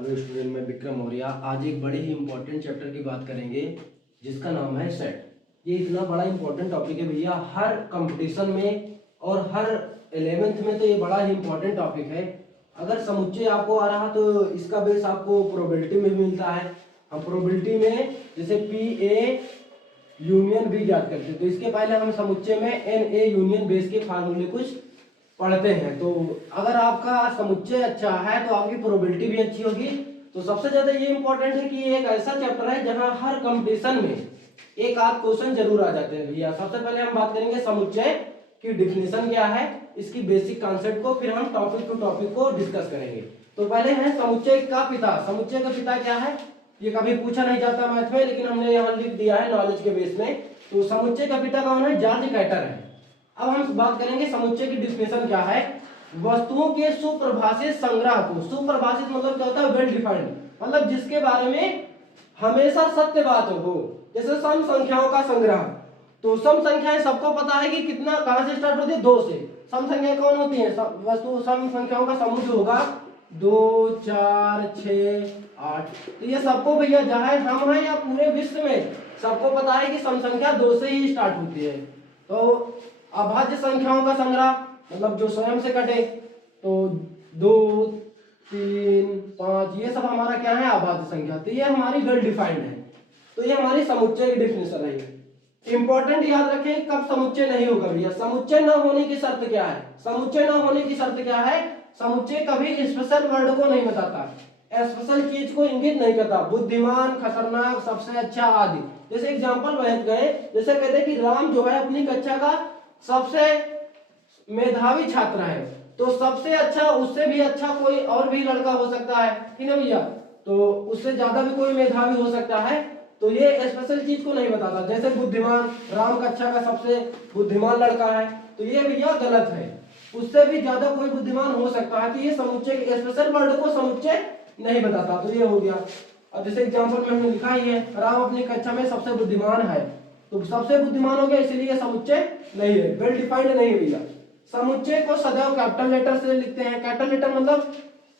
Hello student, मैं विक्रम मौर्य। आज एक बड़े ही इंपॉर्टेंट चैप्टर की बात करेंगे जिसका नाम है सेट। ये इतना बड़ा इंपॉर्टेंट टॉपिक है भैया, हर कंपटीशन में और हर 11th में तो ये बड़ा ही इंपॉर्टेंट टॉपिक है। अगर समुच्चय आपको आ रहा तो इसका बेस आपको प्रोबेबिलिटी में भी मिलता है। हम प्रोबेबिलिटी में जैसे पी ए यूनियन भी ज्ञात करते हैं, तो इसके पहले हम समुच्चय में एन ए यूनियन बेस के फार्मूले कुछ पढ़ते हैं। तो अगर आपका समुच्चय अच्छा है तो आपकी प्रोबेबिलिटी भी अच्छी होगी। तो सबसे ज्यादा ये इंपॉर्टेंट है कि ये एक ऐसा चैप्टर है जहां हर कंपटीशन में एक आध क्वेश्चन जरूर आ जाते हैं भैया। सबसे पहले हम बात करेंगे समुच्चय की डिफिनेशन क्या है, इसकी बेसिक कॉन्सेप्ट को, फिर हम टॉपिक टू टॉपिक को डिस्कस करेंगे। तो पहले है समुच्चय का पिता। समुच्चय का पिता क्या है, ये कभी पूछा नहीं जाता मैथ में, लेकिन हमने यहाँ लिख दिया है नॉलेज के बेस में। तो समुच्चय का पिता कौन है, जॉर्ज कैटर है। अब हम बात करेंगे समुच्चय की डिफिनेशन क्या है। वस्तुओं के सुप्रभाषित संग्रह को, सुप्रभाषित मतलब क्या होता है, वेल डिफाइंड, मतलब जिसके बारे में हमेशा सत्य बात हो। जैसे सम संख्याओं का संग्रह, तो सम संख्याएं सबको पता है कि कितना कहां से स्टार्ट होती है, 2 से। सम संख्याएं कौन होती हैं, वस्तु सम संख्याओं का समूह जो होगा 2 4 6 8। तो ये सबको भैया, चाहे हम हैं या पूरे विश्व में, सबको पता है कि सम संख्या 2 से ही स्टार्ट होती है। तो अभाज्य संख्याओं का संग्रह मतलब जो स्वयं से कटे, तो 2 3 5 ये सब हमारा क्या है, अभाज्य संख्या। तो ये हमारी वेल डिफाइंड है। तो ये हमारी समुच्चय की डिफिनेशन है। इंपॉर्टेंट याद रखें, कब समुच्चय नहीं होगा भैया। समुच्चय न होने की शर्त क्या है, समुच्चय न होने की शर्त क्या है, समुच्चय कभी स्पेशल वर्ड को नहीं बताता, स्पेशल चीज को इंगित नहीं करता। बुद्धिमान, खतरनाक, सबसे अच्छा आदि। जैसे एग्जांपल बहत गए, जैसे कहते हैं कि राम जो है अपनी कक्षा का सबसे मेधावी छात्र है, तो सबसे अच्छा, उससे भी अच्छा कोई और भी लड़का हो सकता है, ठीक है भैया। तो उससे ज्यादा भी कोई मेधावी हो सकता है। तो ये स्पेशल चीज को नहीं बताता। जैसे बुद्धिमान, राम कक्षा का सबसे बुद्धिमान लड़का है, तो ये भैया गलत है, उससे भी ज्यादा कोई बुद्धिमान हो सकता है। तो ये समुच्चय, स्पेशल वर्ड को समुच्चय नहीं बताता। तो ये हो गया। अब जैसे एग्जांपल में हमने लिखा ही है, राम अपनी कक्षा में सबसे बुद्धिमान है, तो सबसे बुद्धिमान हो गया, इसलिए समुच्चय नहीं है, वेल डिफाइंड नहीं है भैया। समुच्चय को सदैव कैपिटल लेटर से लिखते हैं। कैपिटल लेटर मतलब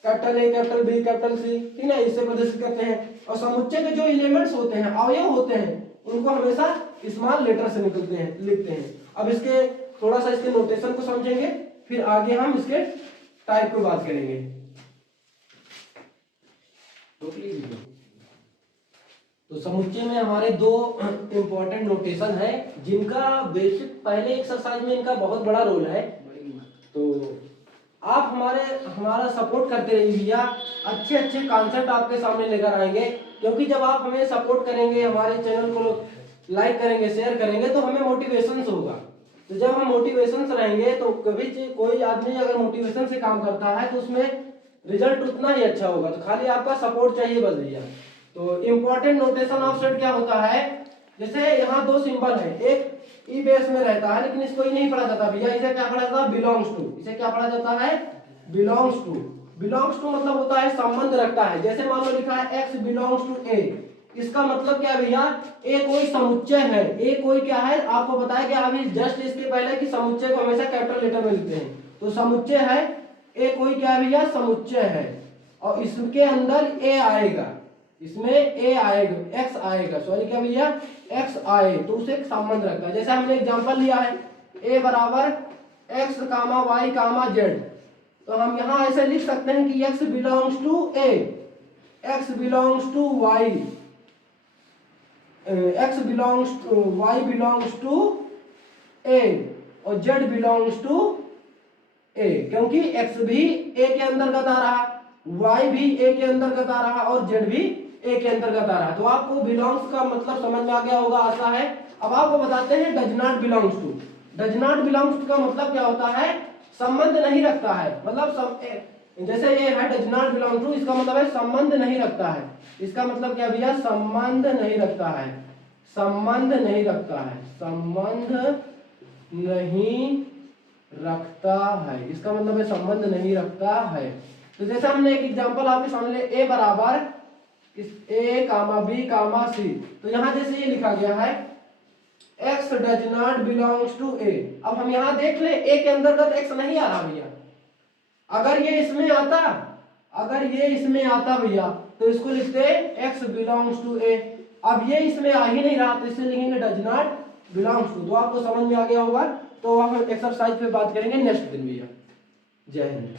capital A, capital B, capital C, ठीक है, इससे प्रदर्शित करते हैं। और समुच्चय के जो एलिमेंट्स होते हैं, अवयव होते हैं, उनको हमेशा स्मॉल लेटर से निकलते हैं, लिखते हैं। अब इसके थोड़ा सा इसके नोटेशन को समझेंगे, फिर आगे हम इसके टाइप को बात करेंगे। तो समुच्चय में हमारे 2 इंपॉर्टेंट नोटेशन है, जिनका बेसिक पहले एक्सरसाइज में इनका बहुत बड़ा रोल है। तो आप हमारा सपोर्ट करते रहिए भैया, अच्छे अच्छे कॉन्सेप्ट आपके सामने लेकर आएंगे। क्योंकि जब आप हमें सपोर्ट करेंगे, हमारे चैनल को लाइक करेंगे, शेयर करेंगे, तो हमें मोटिवेशन होगा। तो जब हम मोटिवेशन रहेंगे, तो कभी कोई आदमी अगर मोटिवेशन से काम करता है तो उसमें रिजल्ट उतना ही अच्छा होगा। तो खाली आपका सपोर्ट चाहिए बस भैया। तो इंपॉर्टेंट नोटेशन ऑफ सेट क्या होता है, जैसे यहाँ 2 सिंबल है, एक ई बेस में रहता है, लेकिन इसको ही नहीं पढ़ा जाता भैया। इसे क्या पढ़ा जाता है, बिलोंग्स टू। इसे क्या पढ़ा जाता है, बिलोंग्स टू। बिलोंग्स टू मतलब होता है संबंध रखता है। जैसे मान लो लिखा है x बिलोंग्स टू a, इसका मतलब क्या भैया, a कोई समुच्चय है। a कोई क्या है, आपको बताया कि अभी जस्ट इसके पहले कि समुच्चय को हमेशा कैपिटल लेटर में लिखते हैं। तो समुच्चय है, a कोई क्या है भैया, समुच्चय है, और इसके अंदर a आएगा, इसमें a आएगा, x आएगा, सॉरी क्या भैया, x आए, तो उसे एक संबंध रखता है। जैसे हमने एग्जांपल लिया है a बराबर x कामा y कामा z, तो हम यहाँ ऐसे लिख सकते हैं कि x belongs to a, x belongs to y, x belongs to y belongs to a, और z बिलोंग्स टू a, क्योंकि x भी a के अंतर्गत आ रहा, y भी a के अंतर्गत आ रहा, और z भी a के अंतर्गत आ रहा। तो आपको बिलोंग्स का मतलब समझ में आ गया होगा, आशा है। अब आपको बताते हैं does not belongs to. Does not belongs का मतलब क्या होता है, संबंध नहीं रखता है, मतलब जैसे ये है डज नॉट बिलोंग टू, इसका मतलब है संबंध नहीं रखता है। इसका मतलब क्या भैया, संबंध नहीं रखता है, संबंध नहीं रखता है, संबंध नहीं रखता है, इसका मतलब है संबंध नहीं रखता है। तो जैसे हमने एक एग्जांपल आपके सामने, ए बराबर ए कामा बी कामा सी, तो यहां जैसे ये लिखा गया है x does not belongs to a। अब हम यहां देख ले, a के अंतर्गत x नहीं आ रहा भैया। अगर ये इसमें आता अगर ये इसमें आता भैया तो इसको लिखते हैं x बिलोंग्स टू ए। अब ये इसमें आ ही नहीं रहा तो इसे लिखेंगे डज नॉट बिलोंग्स टू। तो आपको समझ में आ गया होगा। तो हम एक्सरसाइज पे बात करेंगे नेक्स्ट दिन भैया। जय हिंद।